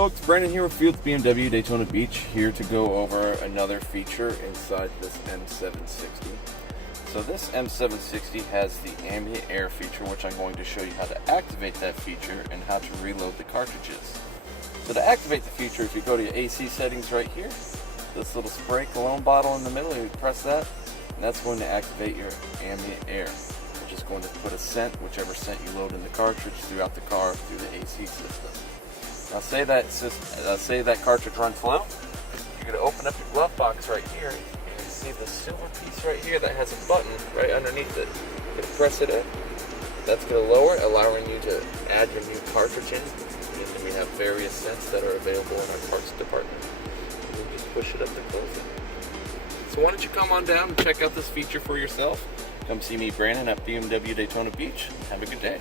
folks, Brandon here with Fields BMW Daytona Beach, here to go over another feature inside this M760. So this M760 has the Ambient Air feature, which I'm going to show you how to activate that feature and how to reload the cartridges. So to activate the feature, if you go to your AC settings right here, this little spray cologne bottle in the middle, you press that, and that's going to activate your Ambient Air, which is going to put a scent, whichever scent you load in the cartridge, throughout the car through the AC system. Now say that cartridge runs low, you're going to open up your glove box right here, and you see the silver piece right here that has a button right underneath it. You're going to press it in. That's going to lower it, allowing you to add your new cartridge in. And then we have various scents that are available in our parts department. And then just push it up to close it. So why don't you come on down and check out this feature for yourself. Come see me, Brandon, at BMW Daytona Beach. Have a good day.